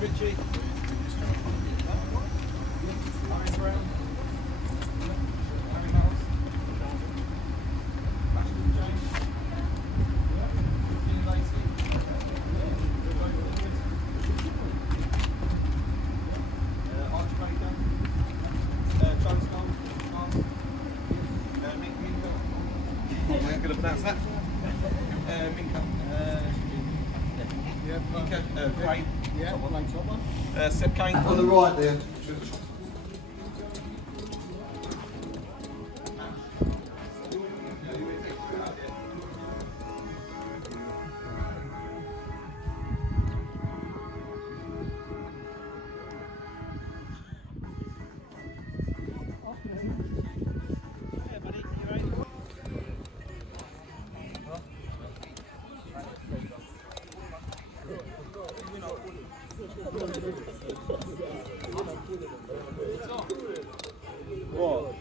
Richie. Harry Brown. Harry Miles. Ashton James. Ian Lacey. Archmaker. Charles Gold. Minka. I'm not going to pronounce that. Minka. Minka. Crane. Yeah, top one. Seb Kane. On the right there. What?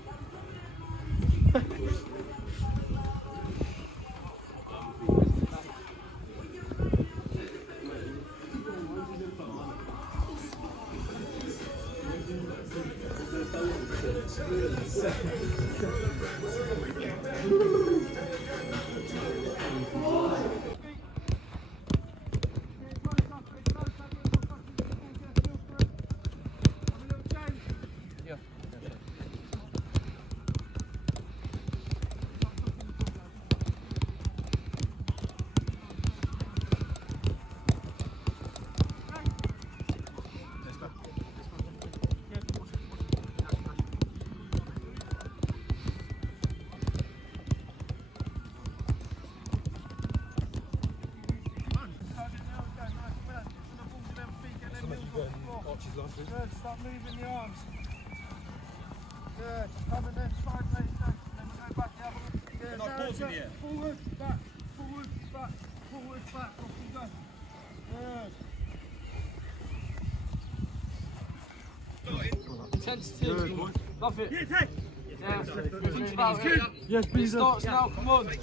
Good, stop moving the arms. Good, come and then try and place down. Then go back the other way. Good, Not pausing here. Forward, back, forward, back, forward, back. Off you go. Good. Intensity. Love it. Yeah, take. Yeah. Think about it. Yes, please. It starts now. Come on. Yes,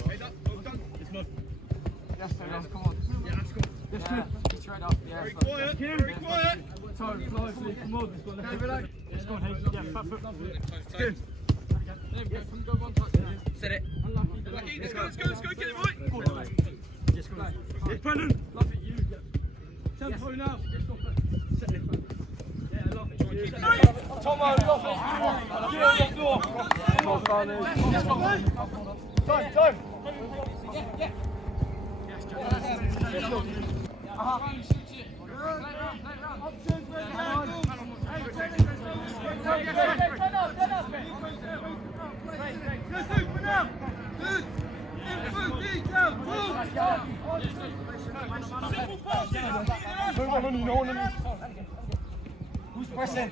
come on. Yeah, that's good. Yeah. Straight up. Yeah. Very quiet, very quiet. Time flies. Come on. Okay, relax. Let's go on, Hayes. Yeah, back foot. Good. There we go. Come go one touch. Set it. Lucky, let's go, get it right. Go on. Yes, go on. It's Brennan. Love it, you. Tempo now. Set it. Yeah, love it. Tomo, love it. Get on the floor. Come on, Barney. Time. Yeah. Let's go. Options, ready, Who's pressing?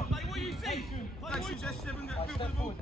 What you see? Just 7 get through the ball.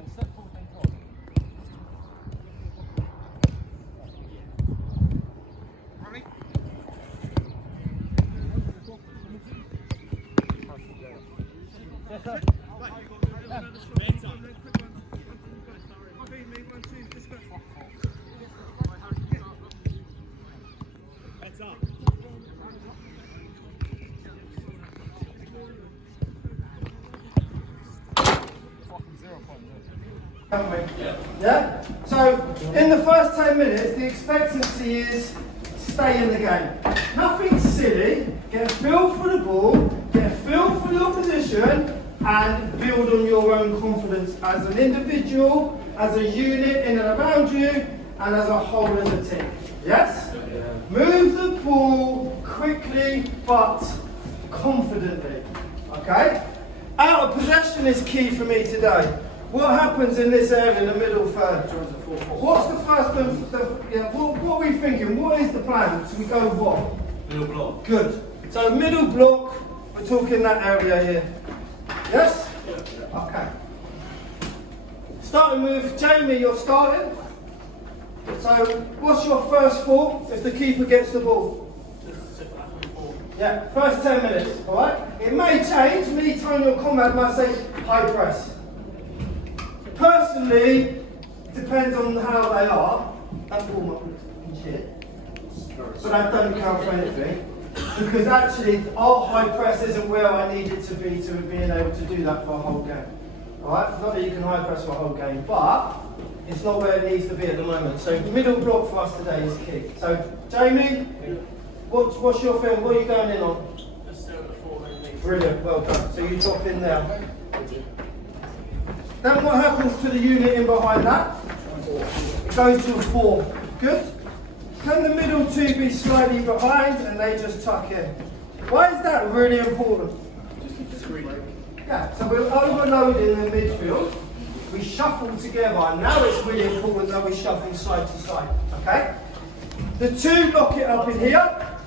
Yeah? So, in the first 10 minutes, the expectancy is stay in the game. Nothing silly, get a feel for the ball, get a feel for the opposition, and build on your own confidence as an individual, as a unit in and around you, and as a whole as a team. Yes? Move the ball quickly, but confidently. Okay? Out of possession is key for me today. What happens in this area in the middle third? What's the first? What are we thinking? What is the plan? So we go what? Middle block. Good. So middle block. We're talking that area here. Yes. Okay. Starting with Jamie. You're starting. So what's your first thought if the keeper gets the ball? Yeah. First 10 minutes. All right. It may change. Me, Tony, or Conrad might say high press. Personally, it depends on how they are. That warm-up looks fucking shit. But that don't count for anything. Because actually, our high press isn't where I need it to be being able to do that for a whole game. Alright? Not that you can high press for a whole game, but it's not where it needs to be at the moment. So middle block for us today is key. So Jamie, what's your film? What are you going in on? Just doing the 4 minutes. Brilliant, well done. So you drop in there. Then what happens to the unit in behind that? It goes to a 4. Good? Can the middle two be slightly behind and they just tuck in? Why is that really important? Yeah, so we're overloading the midfield. We shuffle together, and now it's really important that we shuffle side to side. Okay? The two lock it up in here.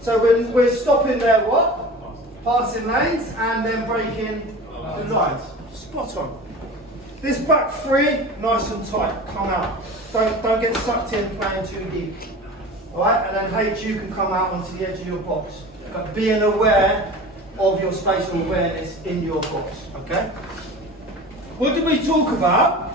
So we're stopping there what? Passing lanes and then breaking the lines. Spot on. This back three, nice and tight. Come out. Don't get sucked in playing too deep. Alright? And then H, you can come out onto the edge of your box. But being aware of your spatial awareness in your box. Okay? What did we talk about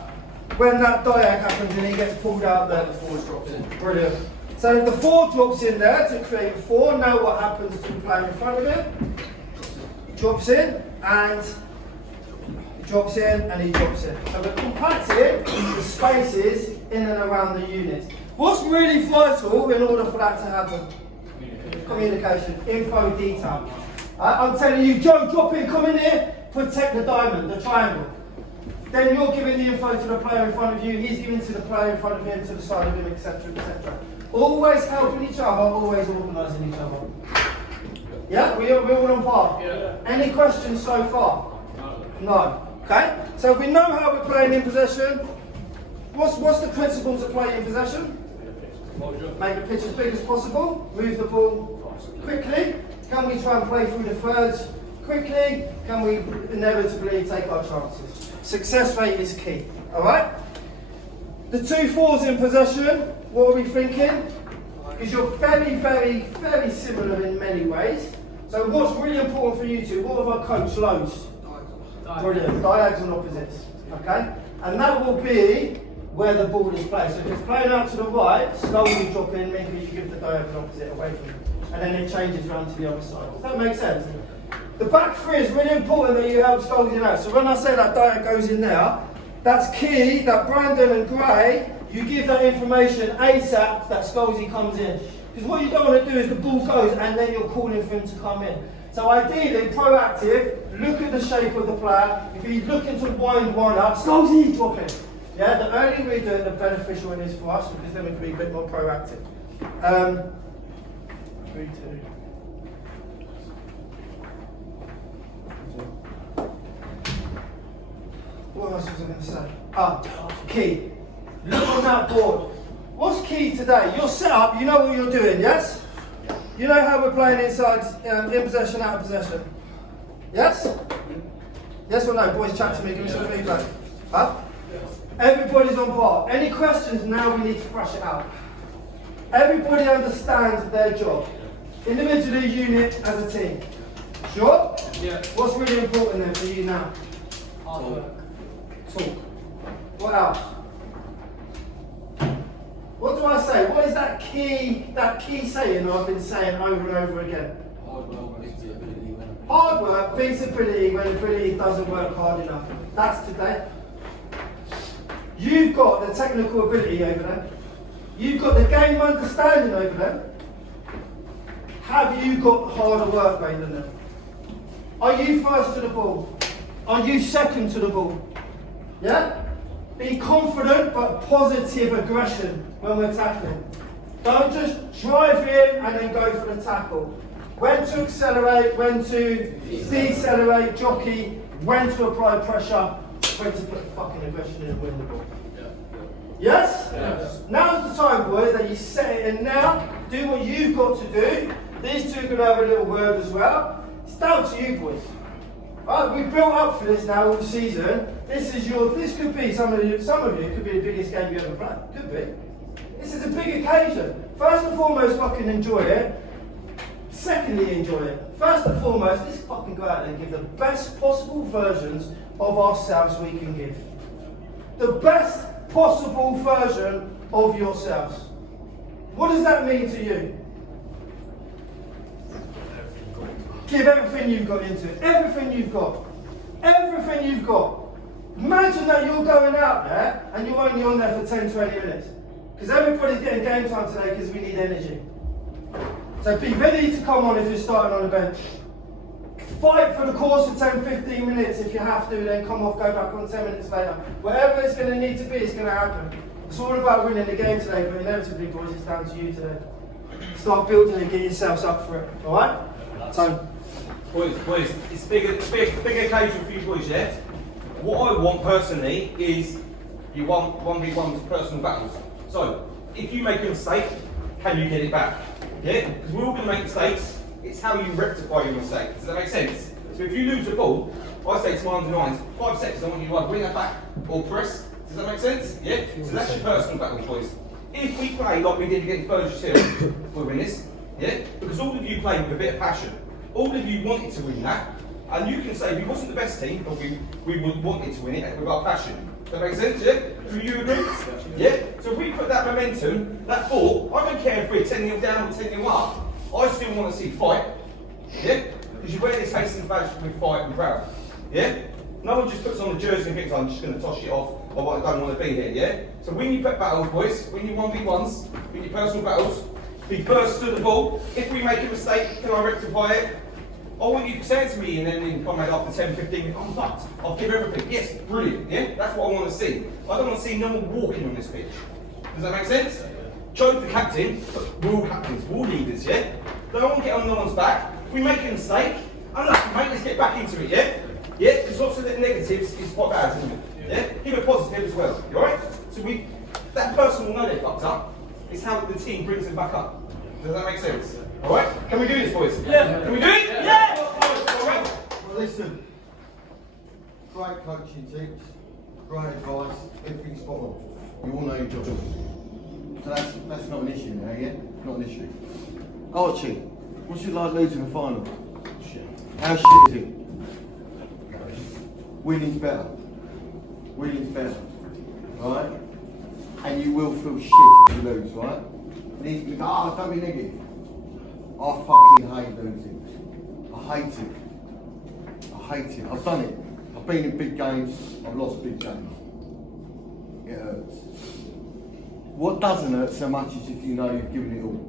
when that diag happens and he gets pulled out there? The 4 drops in. Brilliant. So the 4 drops in there to create a 4. Now what happens to the player in front of him? He drops in and he drops in and he drops in. So we're compacting the spaces in and around the units. What's really vital in order for that to happen? Communication, info, detail. I'm telling you, Joe, drop in, come in here, protect the diamond, the triangle. Then you're giving the info to the player in front of you, he's giving to the player in front of him, to the side of him, etc., etc. Always helping each other, always organising each other. Yeah, we're all on par. Yeah. Any questions so far? No. Okay, so we know how we're playing in possession. What's the principles of playing in possession? Make the pitch as big as possible, move the ball quickly. Can we try and play through the thirds quickly? Can we inevitably take our chances? Success rate is key, alright? The 2 4s in possession, what are we thinking? Because you're very, very, very similar in many ways. So what's really important for you two? What have our coach loads? Brilliant, diags and opposites, okay? And that will be where the ball is placed. So if it's playing out to the right, slowly drop in, maybe you give the diagonal opposite away from it. And then it changes around to the other side. Does that make sense? The back three is really important that you help Skulls in out. So when I say that diag goes in there, that's key that Brandon and Gray, you give that information ASAP that Skulls comes in. Because what you don't want to do is the ball goes and then you're calling for him to come in. So ideally, proactive, look at the shape of the player. If he's looking to wind one up, Skulls, drop it. Yeah, the earlier we do it, the beneficial it is for us, because then we can be a bit more proactive. 3, 2. What else was I going to say? Key. Look on that board. What's key today? Your setup, you know what you're doing, yes? You know how we're playing inside, in possession, out of possession? Yes? Yes or no? Boys, chat to me, give me some feedback. Huh? Everybody's on board. Any questions? Now we need to thrash it out. Everybody understands their job. Individually, unit, as a team. Sure? Yeah. What's really important then for you now? Hard work. Talk. What else? What do I say? What is that key saying I've been saying over and over again? Hard work beats ability when ability doesn't work hard enough. That's today. You've got the technical ability over there. You've got the game understanding over there. Have you got harder work rate than them? Are you first to the ball? Are you second to the ball? Yeah? Be confident but positive aggression when we're tackling. Don't just drive in and then go for the tackle. When to accelerate, when to decelerate, jockey, when to apply pressure, when to put fucking aggression in and win the ball. Yes? Yes? Now's the time, boys, that you set it in now. Do what you've got to do. These two are going to have a little word as well. It's down to you, boys. Right, we've built up for this now all season. This could be, some of you, it could be the biggest game you ever played. Could be. This is a big occasion. First and foremost, fucking enjoy it. Secondly, enjoy it. First and foremost, let's fucking go out there and give the best possible versions of ourselves we can give. The best possible version of yourselves. What does that mean to you? Give everything you've got into it. Everything you've got. Everything you've got. Imagine that you're going out there and you're only on there for 10, 20 minutes. Because everybody's getting game time today because we need energy. So be ready to come on if you're starting on the bench. Fight for the course for 10, 15 minutes if you have to, then come off, go back on 10 minutes later. Whatever it's going to need to be, it's going to happen. It's all about winning the game today, but inevitably, boys, it's down to you today. Start building and get yourselves up for it, alright? So, Boys, it's a big occasion for you boys, yeah? What I want personally is you want 1v1 personal battles. So, if you make a mistake, can you get it back? Yeah? Because we're all going to make mistakes. It's how you rectify your mistake. Does that make sense? So if you lose the ball, I say to my under 9s, 5 seconds, I want you to either bring that back or press. Does that make sense? Yeah? So that's your personal battle, boys. If we play like we did against Burgess Hill, we'll win this. Yeah? Because all of you played with a bit of passion. All of you wanted to win that. And you can say we wasn't the best team, but we wanted to win it with our passion. Does that make sense, yeah? Do you agree? Yeah? So if we put that momentum, that thought, I don't care if we're 10-0 down or 10-0 up, I still want to see fight. Yeah? Because you wear this Hastings badge with fight and proud. Yeah? No one just puts on the jersey and thinks I'm just going to toss it off or I don't want to be here, yeah? So when you put battles, boys, when you 1v1s, when your personal battles, be first to the ball. If we make a mistake, can I rectify it? I want you to say it to me and then come out after 10, 15 minutes, I'm fucked. I'll give everything. Yes, brilliant, yeah? That's what I want to see. I don't want to see no one walking on this pitch. Does that make sense? Joe the captain, we're all captains, we're all leaders, yeah? Don't want to get on no one's back. If we make a mistake, unlucky mate, let's get back into it, yeah? Yeah, because lots of the negatives is quite bad, isn't it? Yeah? Give a positive as well, you alright? So that person will know they fucked up. It's how the team brings them back up. Does that make sense? Alright? Can we do this, boys? Yeah. Can we do it? Yeah. Alright? Well, listen. Great coaching tips, great advice, everything's spot on. You all know your job. So that's not an issue now, yeah? Not an issue. Archie, what's it like losing the final? Shit. How shit is it? Winning's better. Winning's better. Right? And you will feel shit if you lose, right? And he's going, don't be negative. I fucking hate losing. I hate it. I hate it. I've done it. I've been in big games. I've lost big games. It hurts. What doesn't hurt so much is if you know you've given it all.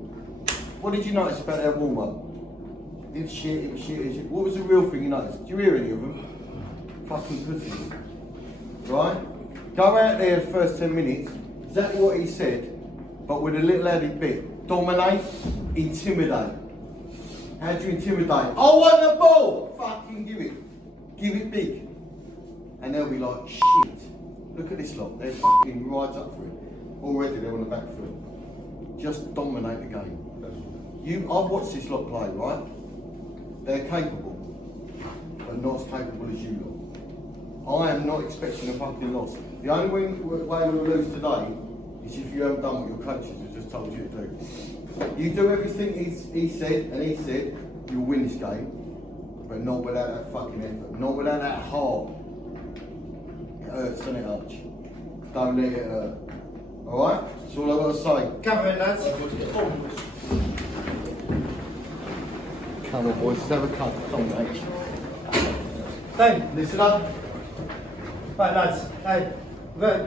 What did you notice about their warm-up? It was shit, it was shit, it was shit. What was the real thing you noticed? Did you hear any of them? Fucking pussies. Right? Go out there the first 10 minutes, exactly what he said, but with a little added bit. Dominate, intimidate. How do you intimidate? I want the ball! Fucking give it. Give it big. And they'll be like, shit. Look at this lot, they're fucking right up for it. Already they're on the back foot. Just dominate the game. I've watched this lot play, right? They're capable, but not as capable as you lot. I am not expecting a fucking loss. The only way we'll lose today is if you haven't done what your coaches have just told you to do. You do everything he said, you'll win this game, but not without that fucking effort, not without that heart. It hurts, doesn't it, Arch? Don't let it hurt. Alright? That's all I've got to say. cover it, lads. Come on, boys, let's have a cup. Come on, mate. Dave, Listen up. right, lads. Hey,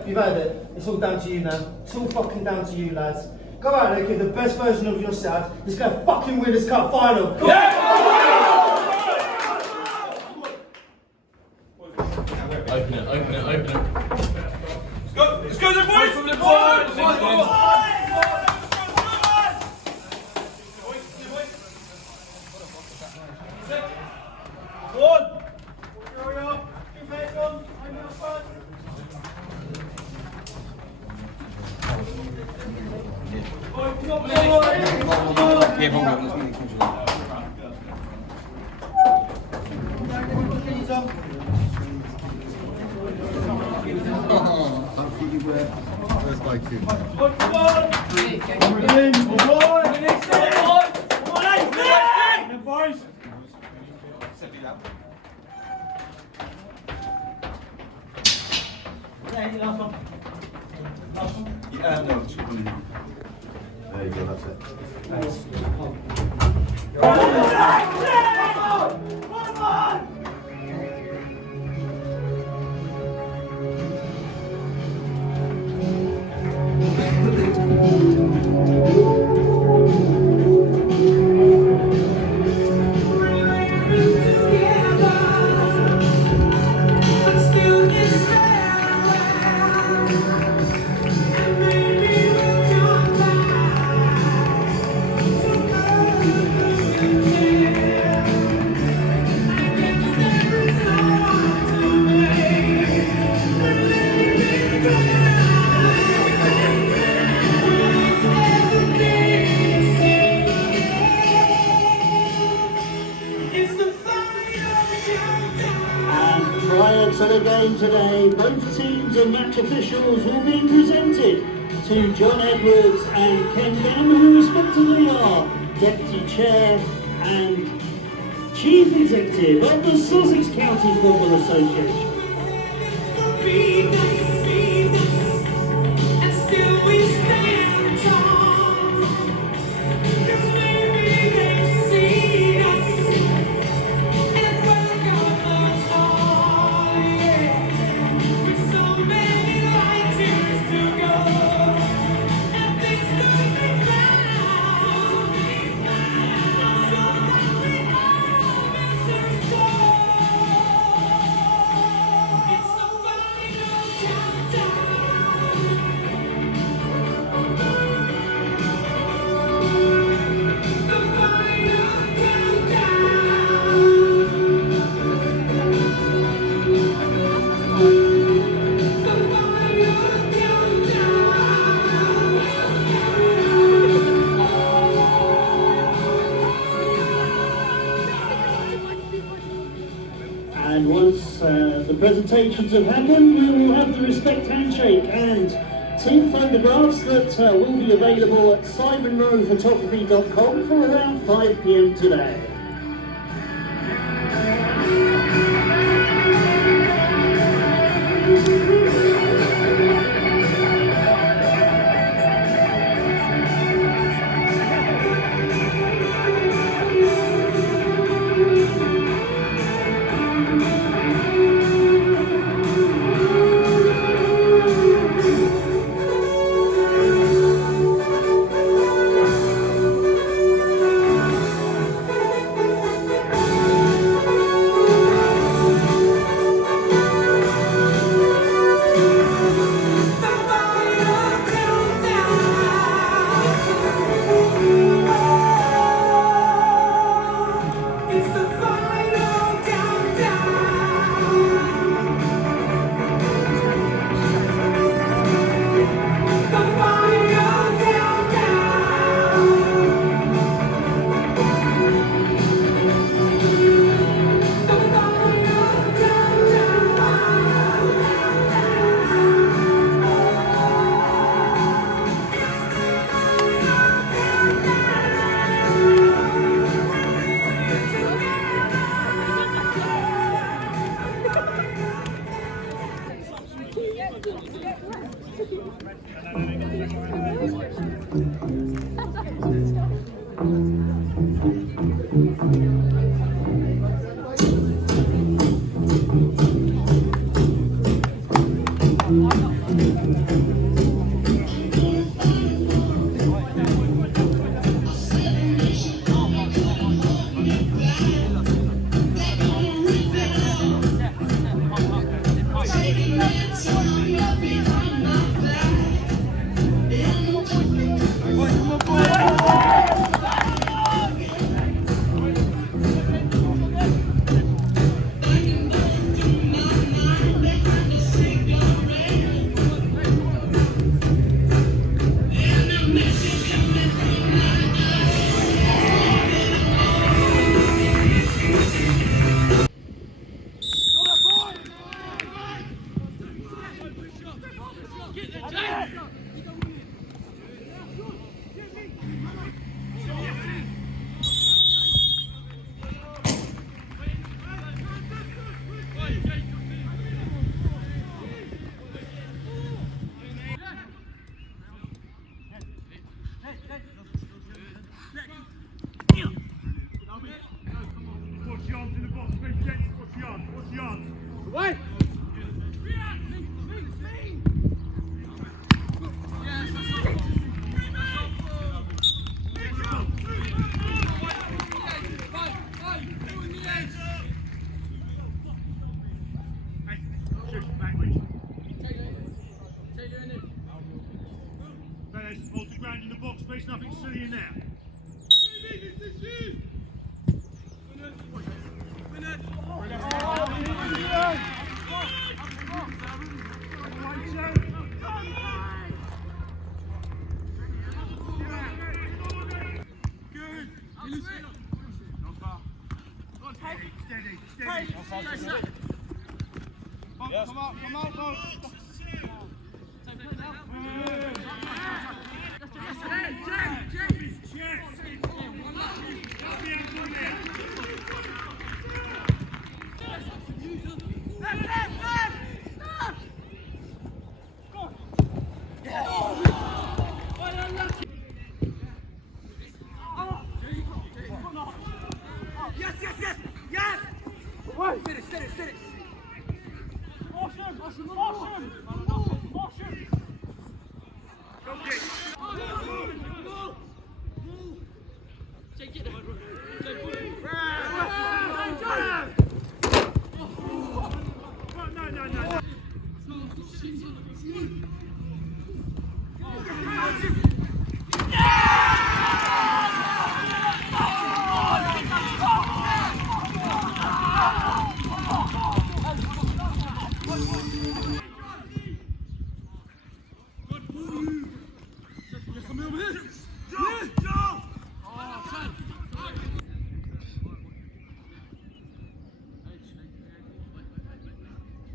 you've heard it. It's all down to you now. It's all fucking down to you, lads. Go out there, give the best version of yourself. Let's go fucking win this cup final. Come Open it. Let's go then, boys! From the boys! Don't forget you wear first day too. No. There you go, that's it. Prior to the game today, both teams and match officials will be presented to John Edwards and Ken Denham, who respectively are Deputy Chair and Chief Executive of the Sussex County Football Association. And once the presentations have happened, we will have the respect handshake and team photographs that will be available at simonrowephotography.com for around 5 PM today. Wait! Hold the ground in the box, please, nothing silly in there. Come on, go. Sit it. Arsham! Take it. No.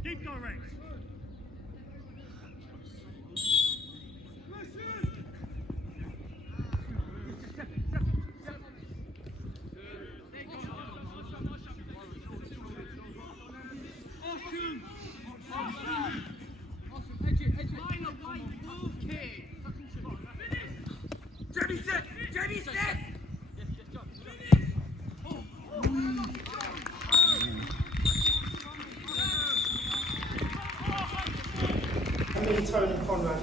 Keep going, Rex. Jamie, set! Tony and Conrad.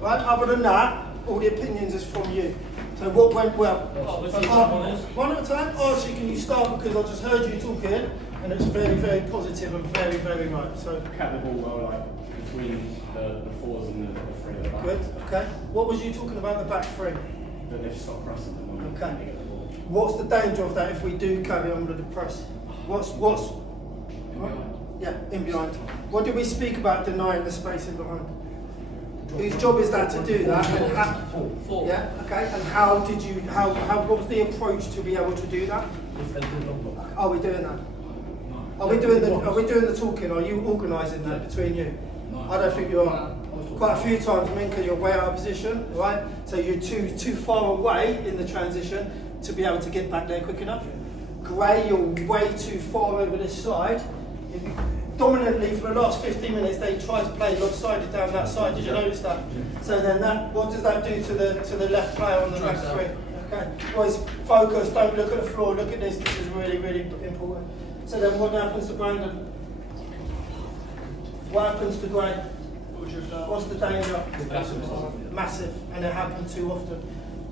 Right? Other than that, all the opinions is from you. So what went well? One at a time? Archie, can you start? Because I just heard you talking and it's very, very positive and very, very right. So Cat the ball well, like between the fours and the three at the back. good, okay. What was you talking about the back three? The left stop pressing them on Okay. getting at the ball. What's the danger of that if we do carry on with the press? What's yeah, in behind. What did we speak about denying the space in behind? Whose job is that to do that? And how, yeah, okay. And how did you? What was the approach to be able to do that? Are we doing that? Are we doing the talking? Are you organising that between you? I don't think you are. Quite a few times, Minka, you're way out of position, right? So you're too far away in the transition to be able to get back there quick enough. Gray, you're way too far over this side. Dominantly for the last 15 minutes, they tried to play lopsided down that side. Did you notice that? So then what does that do to the left player on the back three? Okay. Always focus. Don't look at the floor. Look at this. This is really, really important. So then, what happens to Brandon? What happens to Gray? What's the danger? Massive, and it happens too often.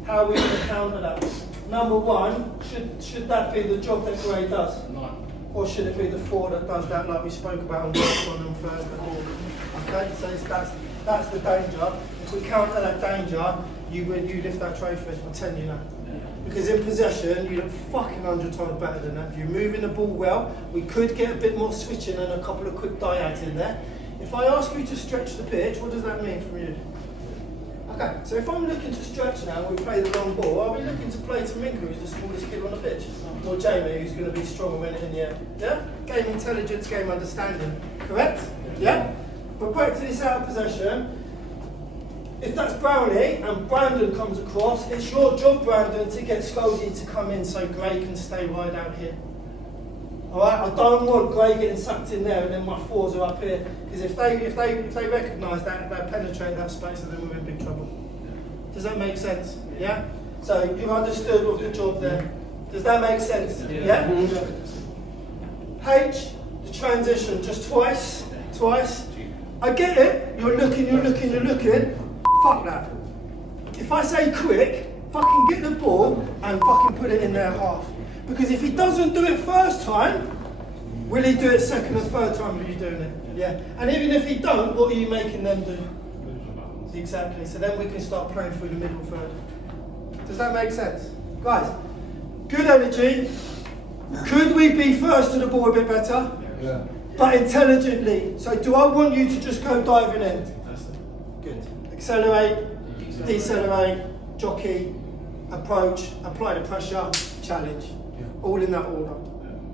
How are we going to counter that? Number one, should that be the job that Gray does? No. Or should it be the four that does that, like we spoke about on and third before? Okay, so that's the danger. If we counter that danger, you lift that trophy. I'm telling you that. Because in possession, you look fucking 100 times better than that. You're moving the ball well. We could get a bit more switching and a couple of quick diags in there. If I ask you to stretch the pitch, what does that mean from you? Okay, so if I'm looking to stretch now and we play the long ball, are we looking to play to Minka, who's the smallest kid on the pitch? Or Jamie, who's going to be strong and win it in the air? Yeah? Game intelligence, game understanding. Correct? Yeah? But back to this out of possession. If that's Brownie and Brandon comes across, it's your job, Brandon, to get Scholesy to come in so Gray can stay wide out here. Alright, I don't want Gray getting sucked in there and then my fours are up here. Because if they recognise that, they penetrate that space and then we're in big trouble. Does that make sense? Yeah? So you've understood what the job there. Does that make sense? Yeah? H, the transition just twice. I get it, you're looking. Fuck that. If I say quick, fucking get the ball and fucking put it in their half. Because if he doesn't do it first time, will he do it second and third time when you're doing it? Yeah. And even if he don't, what are you making them do? Exactly. So then we can start playing through the middle third. Does that make sense? Guys, good energy. Could we be first to the ball a bit better? Yeah. But intelligently. So do I want you to just go diving in? Good. Accelerate, decelerate, jockey, approach, apply the pressure, challenge. All in that order.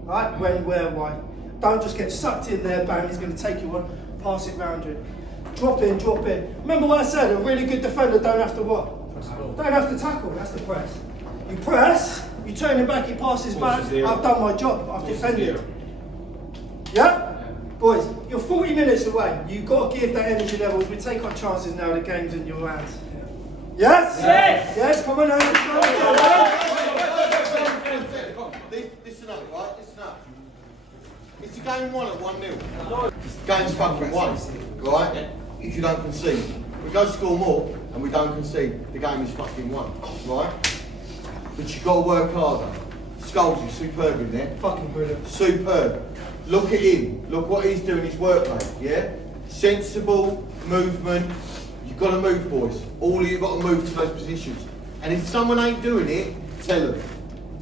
Right? When, where, why. Don't just get sucked in there, bang, he's going to take you on, pass it round you. Drop in. Remember what I said, a really good defender don't have to what? Don't have to tackle, that's the press. You press, you turn him back, he passes back, I've done my job, I've defended. Yeah? Boys, you're 40 minutes away. You've got to give that energy levels. We take our chances now, the game's in your hands. Yes? Yes, come on, Listen up, right? Listen up. It's a game won at 1-0. Game's fucking won, right? If you don't concede. We go score more and we don't concede, the game is fucking won, right? But you've got to work harder. Scholes is superb in there. Fucking brilliant. Superb. Look at him. Look what he's doing, his work rate, yeah? Sensible movement. You've got to move, boys. All of you got to move to those positions. And if someone ain't doing it, tell them.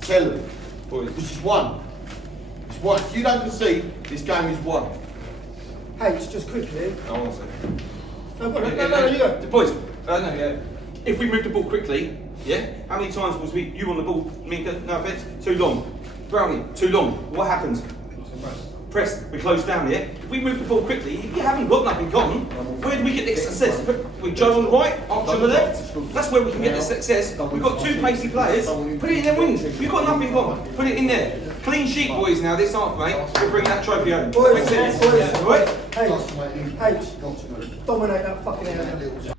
Tell them. Boys, this is won. It's won. If you don't concede, this game is won. Hey, just quickly. I want to say. No, you go. Boys, if we move the ball quickly, yeah? How many times was you on the ball, Minka? No offense. Too long. Brownie, too long. What happens? Press, we close down here. If we move the ball quickly, if you haven't got nothing on, where do we get the success? We Joe on the right, Archie on the left. That's where we can get the success. We've got two pacey players. Put it in their wings. We've got nothing on. Put it in there. Clean sheet, boys. Now this half, mate. We'll bring that trophy home. Boys, Makes sense. boys. Right? H, dominate that fucking area.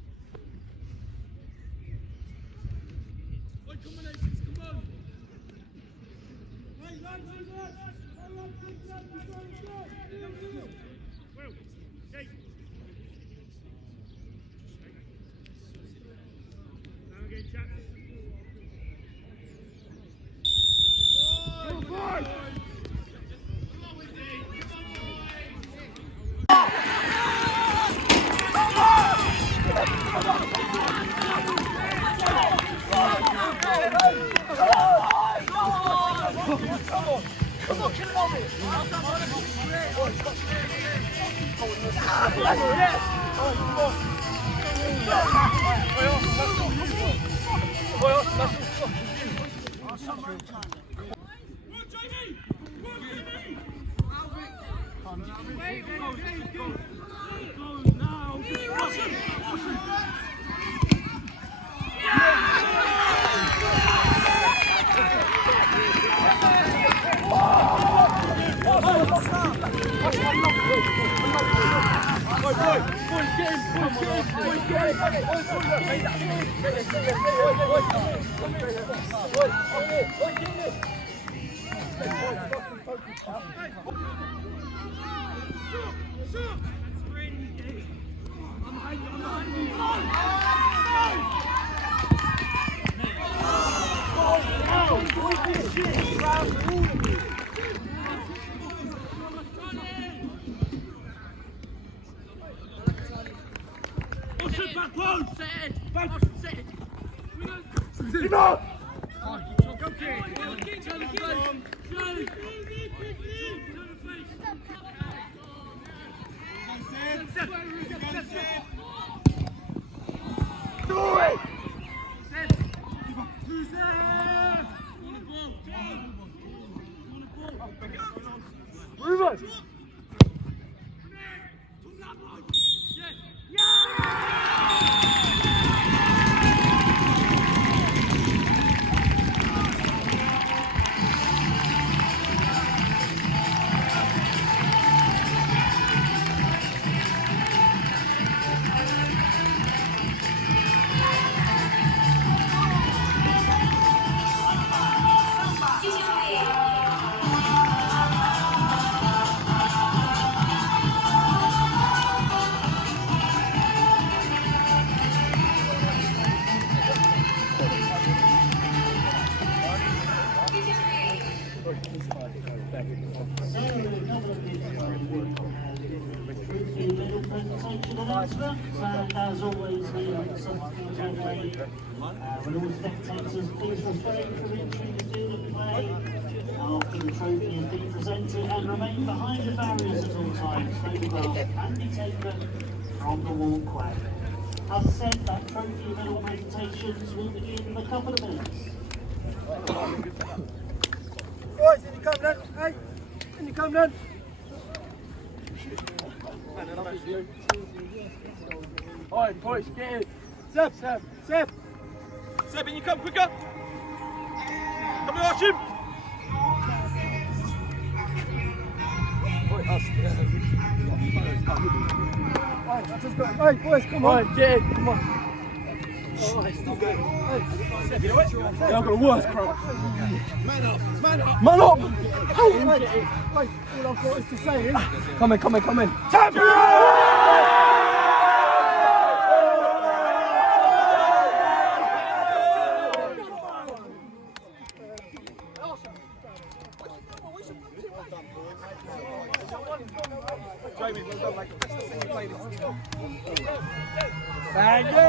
presentation announcements, and as always, we have the substitutes on ready. Will all spectators please refrain from entering the field of play after the trophy has been presented and remain behind the barriers at all times. Photographs can be taken from the walkway. As I said, that trophy medal presentations will begin in a couple of minutes. Boys, in you come then. Hey, in you come then. Alright, boys, get in. Seb. Seb, in you come quicker. Come on, Arsham. Hey, boys, come on. Alright, get in, come on. Oh, it's still going. Hey, Seb, you alright? Yeah, I've got a worse crowd. Man up! Man up! Hey, all I've got is to say is... Come in. Champion! Thank you!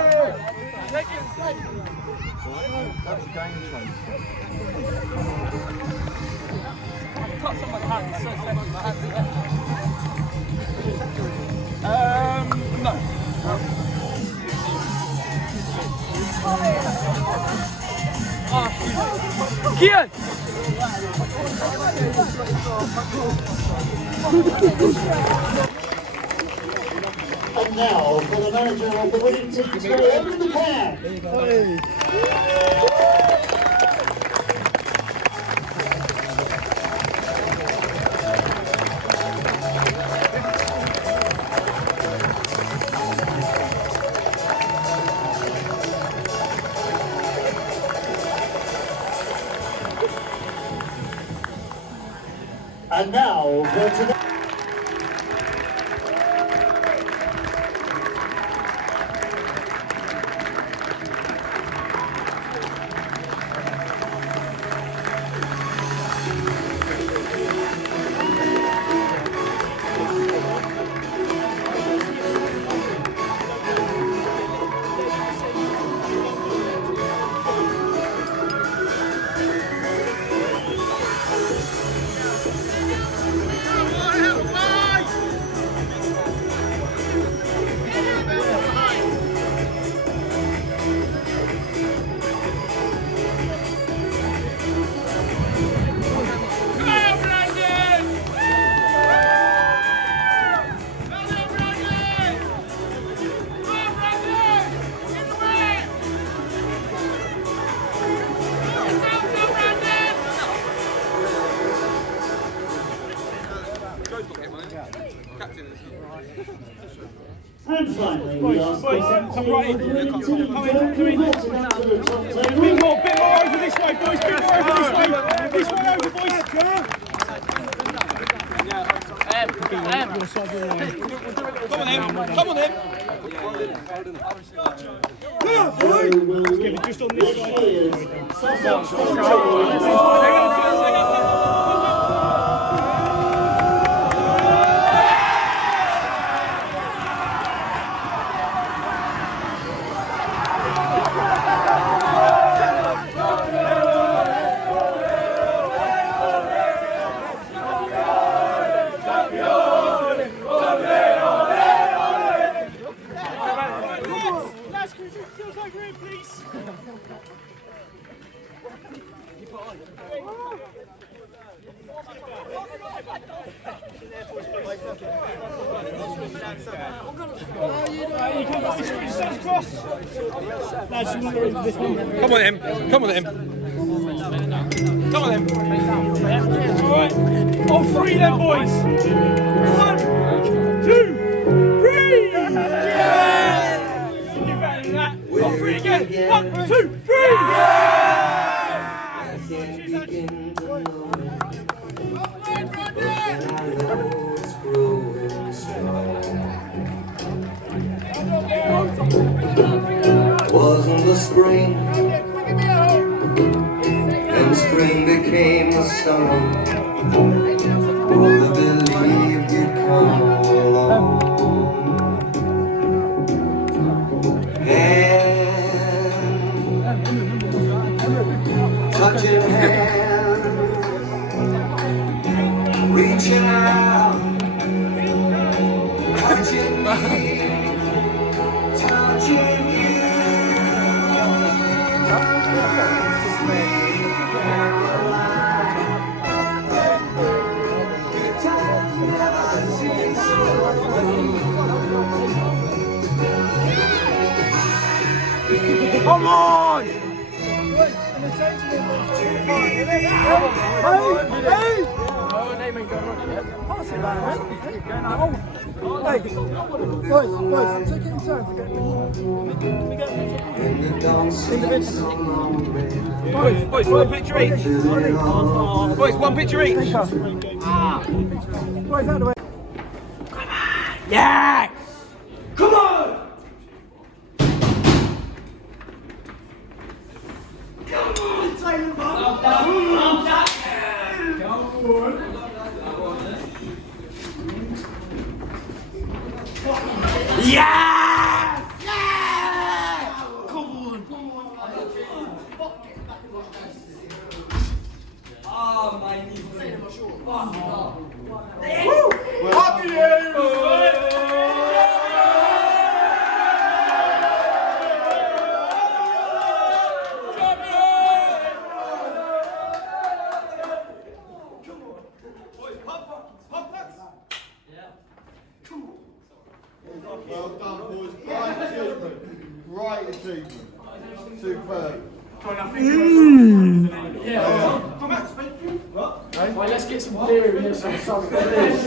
That's a game change. I've touched on my hand, it's so heavy, my hand's no. Kian! And now, for the manager of the winning team, to go over the pair. And now, for today. And finally, we ask Come right in. Come in. Bit more over this way, boys. Bit more over this way. This way over, boys. Come on, then. Just on this Come on, Em. Alright. On three then, boys. 1, 2, 3. Yeah! You better than that. On three again. 1, 2, 3. Wasn't the spring, and spring became the summer. Would have believed you'd come along. Come on! Boys, take it in turns again. Boys, one picture each. Boys, one picture each. Boys, out of the way. Yeah! Come on! Yes! Yeah! Come on! Oh, my knees. Happy Well done, boys. Great achievement. Superb. Right, let's get some beer in this or something. Boys,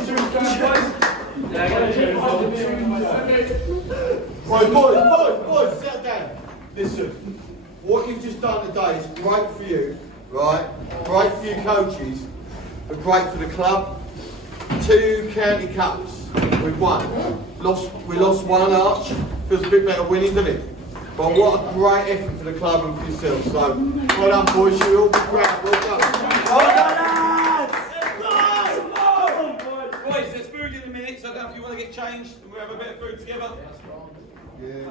sit down. Listen, what you've just done today is great for you, right? Great for your coaches, but great for the club. 2 county cups, we've won. We lost one Arch, feels a bit better winning, doesn't it? But what a great effort for the club and for yourself. So, well done, boys, you'll all be proud. Well done. Boys, there's food in a minute, so if you want to get changed, we'll have a bit of food together. Yeah.